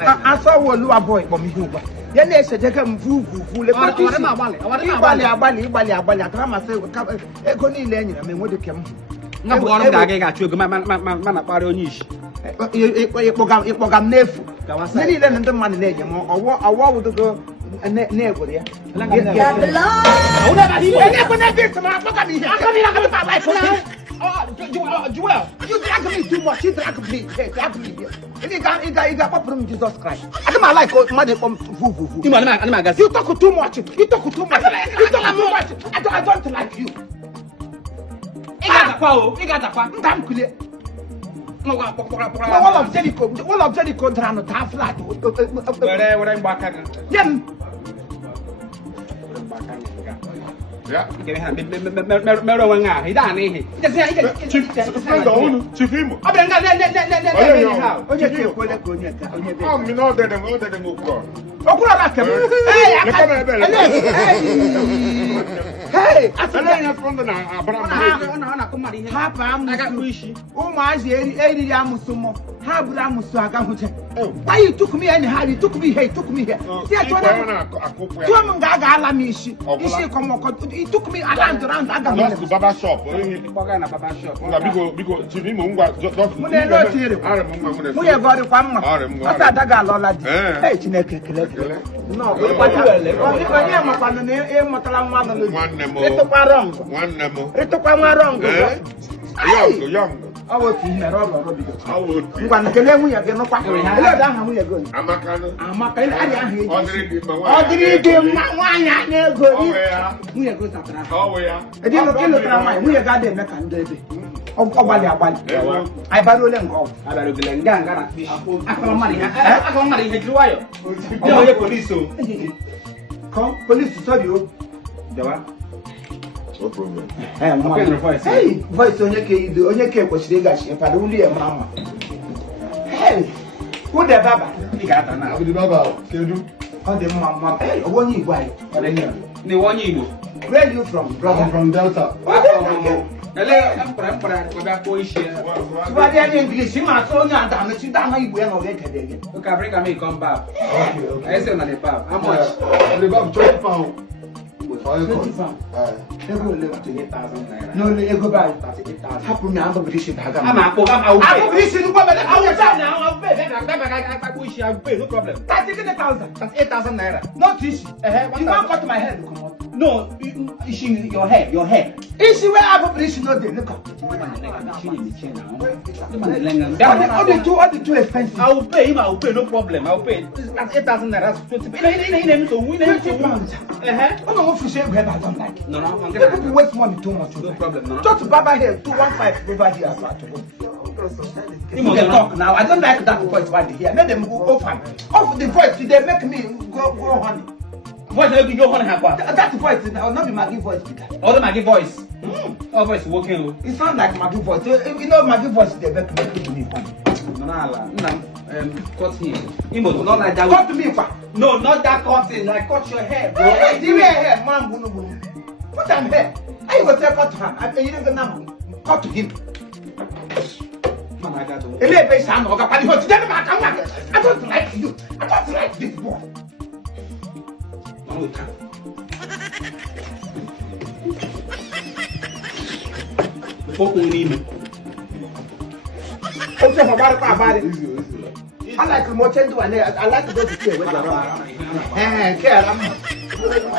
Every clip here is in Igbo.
I saw a little boy from you. Yan is a decam fool. Ibali, Egoni Lane, I mean, what you can. No one got you, man, Paronish. Ipogam nefu. Sani ile ndo mani neje mo awa would go never there. Joel, you drag me too much. You drag me. He got from Jesus Christ. I don't like money from Vuvu. You talk too much. You talk too much. I don't like you. You got a damn clear. No, all of Jericho, Drano, flat. Whatever I'm back again. Yeah. He done Chief Imo. Hey, why you took me anyhow? You took me here. He took me around. Baba shop. Because Chief Imo young. I would see her all. I would. You want to get me again? No, I'm no problem. Hey, voice on your cake, was the guy, if I don't hear mamma. Hey, who the Baba? He got an hour with the Baba. On the mamma, hey, one you white, or any other. The one you. Where are you from, brother? From Delta. English, you must own your damage. You don't know you will get again. Okay, bring me come back. I said, on the pub. How much? The pub, 20 pounds. 20 pounds. No, they go back. Happen now, but this is I'm pay, no problem. That's 8,000. That's 8,000 naira. Not this. You can't cut my head. No, your hair. Is she where I publish no day? Look up. All the too expensive. I will pay, no problem. I'll pay. That's 8,000 naira. 20 pounds. I'm not for sure I don't like it. No, people waste money too much. No problem. Just Baba here, 215 over here. You can talk now. I don't like that voice right here. Let them go off the voice. They make me go honey. Voice you go honey have that voice not be Maggi voice. All the Maggi voice. Our voice working. It sounds like Maggi voice. You know Maggi voice they make me honey. Cut here. Imo, not like that. Cut me, no, not that cutting. Like cut your hair, bro. Hey, the hair, man, bunu. Put on hair. I will take cut him. I pay you the number. Cut him. Man, I got to. I don't like you. I don't like this boy. No, can. Before we leave. Okay, about it. I like to watch and I like to go to care with your care.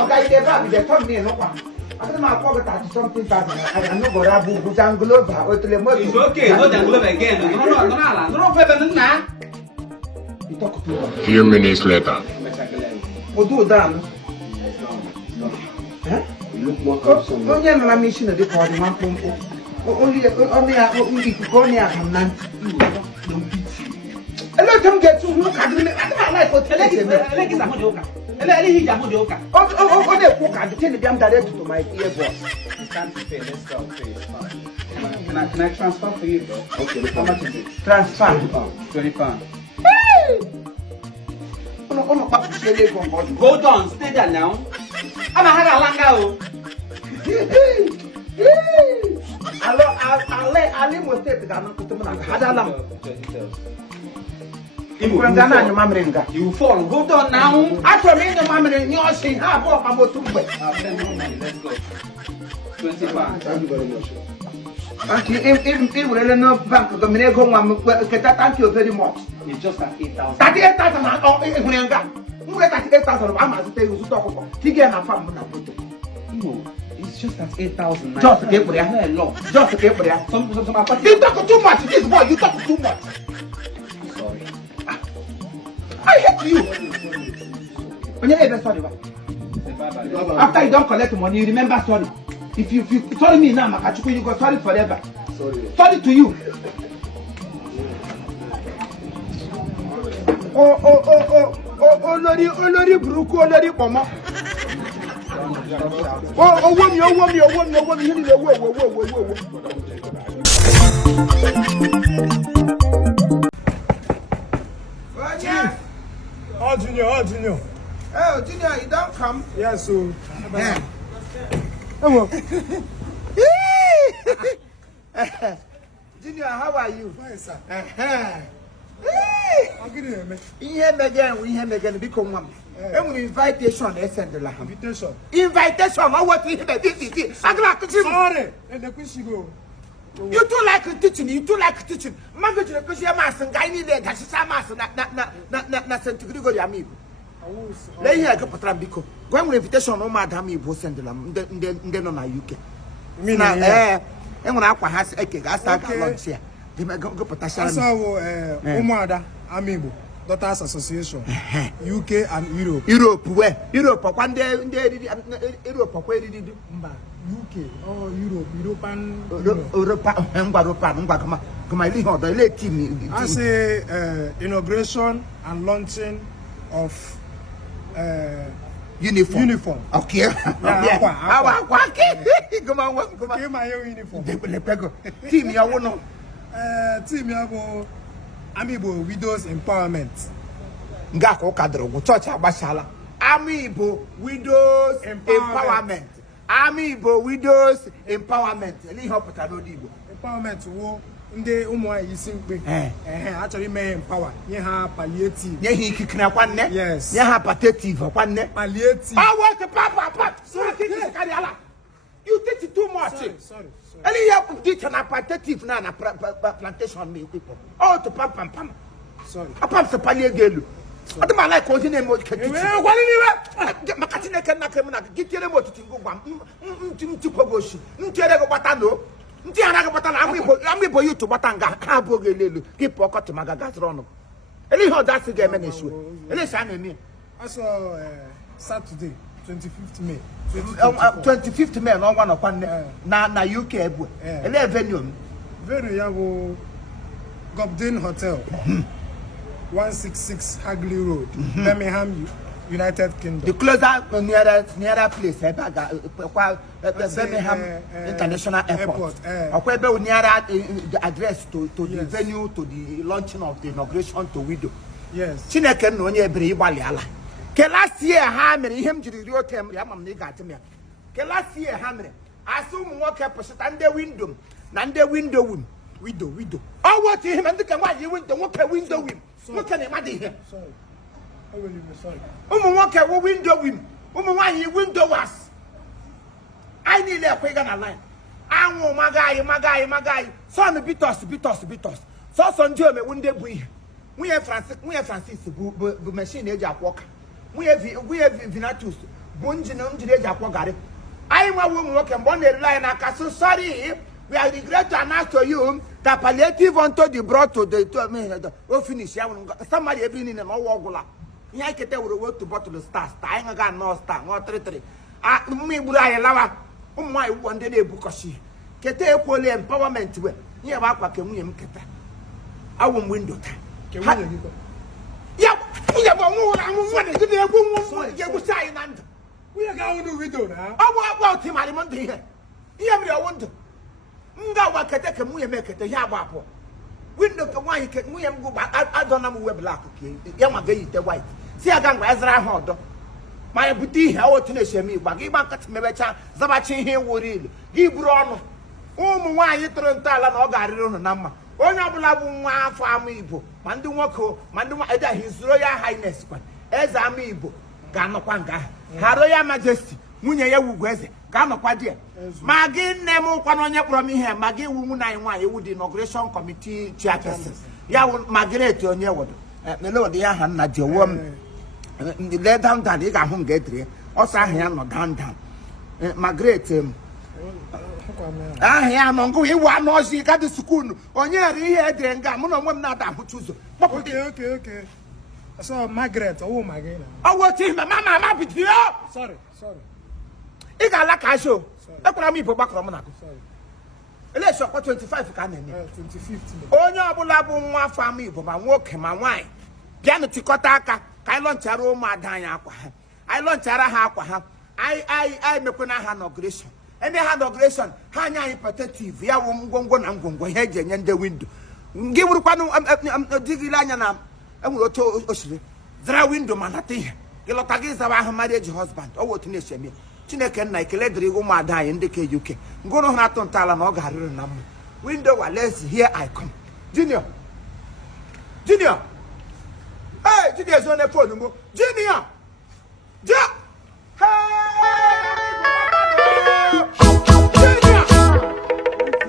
Okay, they told me no one. I don't know about something that I know what I will do. It's okay, not again. No. Few minutes later. We'll do that. Look what comes on. Only a mission of the party, only I can not. I let them get to look at me. I like what they directed to my earbud. Can I transfer for you, bro? Okay, how much is it? Transfer. 20 pounds. Hold on, stay there now. I'm a langa. I'll let must take it. You fall. Hold on now. I told me the mammy in your saying, how about my two way? Let's go. 25. Thank you very much. If we really know bank, the minute thank you very much. It's just at 8,000. 38,000 or if we got 38,000 I'm going to tell you to talk about. He get a family. No, it's just at 8,000. Just to get for that. Just to get for that. Some you talk too much. This boy, you talk too much. Sorry. I hate you. When you ever sorry, after you don't collect money, you remember sorry. If you sorry me now, Makachuku, you go sorry forever. Sorry to you. Olori Buruku, Olori Poma. Junior. Oh, Junior, you don't come. Yes, so. Yeah. Junior, how are you? Fine, sir. I'll give you a minute. We have again, become one. And we invitation, they send the lamb. Invitation, I want to hear the Sorry, and the question go. You too like teaching. Mamma, you because you're master, I need that. That's a master, not sent to Gregory Amibo. Lay here, go Patrambico. When we invitation, no madam, you will send the lamb, then on a UK. Me now, and when Aqua has a cake, I start lunch here. They may go Patasha. Umada, Amibo, Daughters Association, UK and Europe. Europe, where? Europe, one day, Europe, where did you do? UK, oh, European. I say inauguration and launching of uniform. Okay. Come on. My uniform. Team, you want team Amibo Widows Empowerment. Ngako kadro church abashala. Amibo Widows Empowerment. Amibo Widows Empowerment. Eli hopota no dibo. Empowerment wo nde umwa yisimpe. Actually may empower. Ye ha palliative. Ye hi kikina kwanne. Yes. Ye ha palliative kwanne. Palliative. I want the papa. So you teach it too much. Sorry. Eli ya teach an palliative na plantation me people. Oh to pam. Sorry. Apam se palliative gelu. Ati ma like continue mo kiti. Makatine ken na kemuna gitere mo titingo gwam. Ntipogoshi. Ntiere go batano. Ntiara go batana amibo you to batanga. Ha bogelelu. Keep pocket magaga run. Eli how that ga meneshu. Eli sa na me. Also Saturday 25th May. 25th May no one of one na UK ebu. Eli venue. Venue ya go Gobden Hotel. 166 Hagley Road, Birmingham, United Kingdom. The closer nearer place, Birmingham International Airport. Or nearer the address to the venue to the launching of the inauguration to Widow. Yes. Chineke no nye bere ibaliala. Ke last year ha mere ihem jiri rio tem ya mam na igate me. Ke last year ha mere asu mu nwoke posita nde window na nde window win. Widow. Oh what him and the kan wa window nwoke window win. Look at him, here. Sorry. I will leave you, sorry. Walk window win. Why window was. I need a quick on a line. I want my guy. Son beat us. So son German window we have Francis, the machine age of walk. We have Vinatus, Bunjinum age of walk. I am a woman walking one line. I so sorry. We are regret to announce to you that palliative until the brought to the finish. Somebody every in an all I can tell work to bottle of stars. I got no star, 133. Me would I allow my one day book of she. Kete equally empowerment. Here, I can win. I won't window time. Yeah, we are going to widow now. I want him. I want to hear. Here, I want to. Nga wakete ke muye mekete ya bapo window ke wan ke muye mgo ba adona mu we black ke ya ma ga yite white si aga ngwa ezra hodo ma buti ha o tine shemi gba gi ba kat mebecha zabachi he woril gi buru onu umu wan yi tro ntala na o ga ariro na mma onye ọbụla bụ nwa afọ ama Igbo ma ndị nwoke ma ndị nwa His Royal Highness kwa eze ama Igbo ga-anọkwa nga ha Her Royal Majesty nwunye ya wugwu eze ga-anọkwa di ma gị nne m kwana onye kpọrọ m ihe ma gị iwu nwunye anyị nwaanyị iwu dị inauguration committee chairperson ya wụ Margaret onye wodo mele ya ha nna ji owo m le down down ị ga-ahụ m ga-edere ọsọ ahụ ya nọ down down Margaret ahụ ya nọ ngụ iwu anụ ọzọ ịga dị sukunu onye ghara ihe edere nga mụ na onwe m na-ada ahụcha ụzọ Okay. So Margaret, oh my God. Oh, team, mama, bidio. Sorry. Ị ga-ala ka show. Ekwara m Igbo gbakọrọ m na akụ. Election kwa 25 ka na-eme. 25th. Onye ọbụla bụ nwa afọ ama Igbo ma nwoke ma nwaanyị bịanụ tikọta aka ka anyị lọnchara ụmụada anyị akwa ha. Anyị lọnchara ha akwa ha. Anyị mekwana ha inauguration. Eme ha inauguration ha anya anyị protective ya wụ ngwongwo na ngwongwo ihe eji enye ndị window. Ngị wurukwanụ digile anya na enwere otu osiri zara window ma nata ihe gị lọta gị zaba ahụ marriage husband ọ wotu na-esi eme Chineke nna ekele dịrị ụmụada anyị ndị ka UK ngụrụ hụ na-atụ ntọala na ọ ga-arịrị na mma window wales here I come Junior hey Junior ezone phone mo Junior